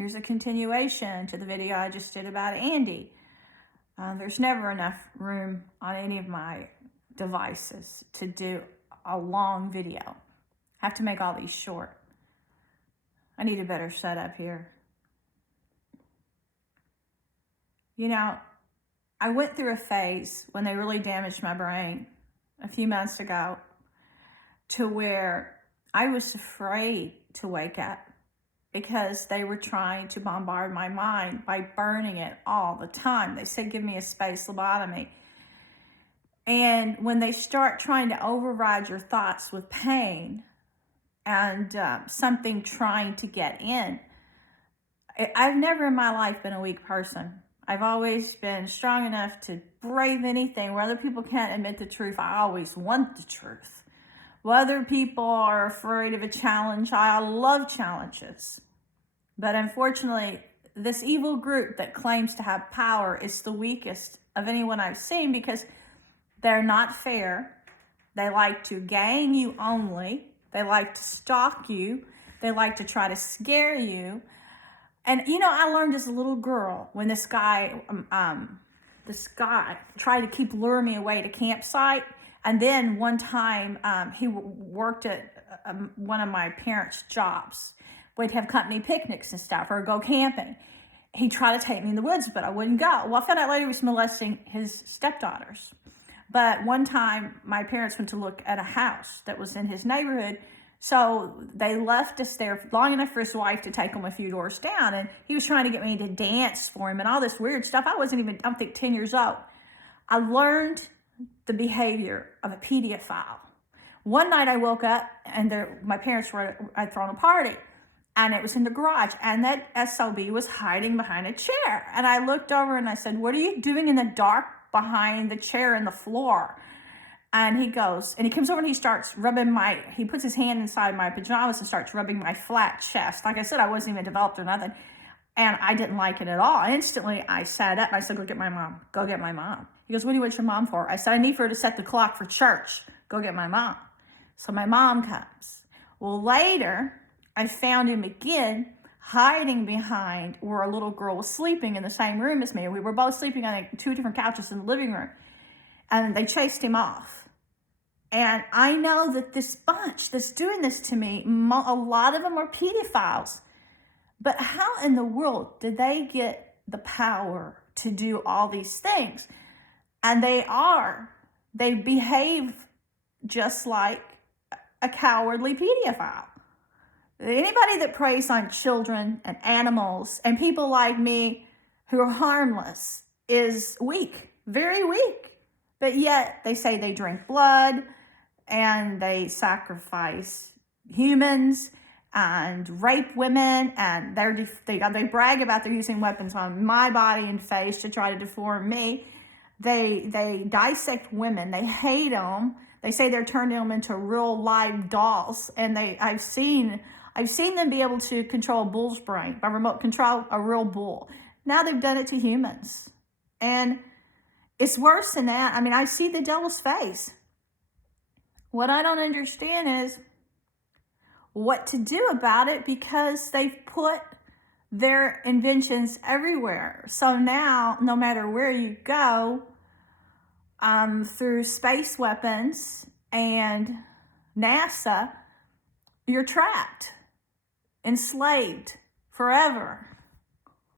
Here's a continuation to the video I just did about Andy. There's never enough room on any of my devices to do a long video. I have to make all these short. I need a better setup here. You know, I went through a phase when they really damaged my brain a few months ago to where I was afraid to wake up because they were trying to bombard my mind by burning it all the time. They said, give me a space lobotomy. And when they start trying to override your thoughts with pain and something trying to get in, I've never in my life been a weak person. I've always been strong enough to brave anything. Where other people can't admit the truth, I always want the truth. Whether people are afraid of a challenge, I love challenges. But unfortunately, this evil group that claims to have power is the weakest of anyone I've seen because they're not fair. They like to gang you only. They like to stalk you. They like to try to scare you. And, you know, I learned as a little girl when this guy tried to keep luring me away to campsite. And then one time he worked at one of my parents' jobs. We'd have company picnics and stuff or go camping. He tried to take me in the woods, but I wouldn't go. Well, I found out later he was molesting his stepdaughters. But one time my parents went to look at a house that was in his neighborhood. So they left us there long enough for his wife to take him a few doors down. And he was trying to get me to dance for him and all this weird stuff. I wasn't even, I don't think, 10 years old. I learned the behavior of a pedophile. One night I woke up and my parents had thrown a party and it was in the garage and that SOB was hiding behind a chair. And I looked over and I said, what are you doing in the dark behind the chair in the floor? And he goes, and he comes over and he starts rubbing he puts his hand inside my pajamas and starts rubbing my flat chest. Like I said, I wasn't even developed or nothing. And I didn't like it at all. Instantly, I sat up and I said, go get my mom. Go get my mom. He goes, what do you want your mom for? I said, I need for her to set the clock for church. Go get my mom. So my mom comes. Well, later, I found him again hiding behind where a little girl was sleeping in the same room as me. We were both sleeping on two different couches in the living room. And they chased him off. And I know that this bunch that's doing this to me, a lot of them are pedophiles. But how in the world did they get the power to do all these things? And they behave just like a cowardly pedophile. Anybody that preys on children and animals and people like me who are harmless is weak, very weak. But yet they say they drink blood and they sacrifice humans and rape women, and they brag about they're using weapons on my body and face to try to deform me. They dissect women. They hate them. They say they're turning them into real live dolls. And I've seen them be able to control a bull's brain by remote control, a real bull. Now they've done it to humans, and it's worse than that. I mean, I see the devil's face. What I don't understand is what to do about it because they've put their inventions everywhere. So now, no matter where you go, through space weapons and NASA, you're trapped, enslaved forever.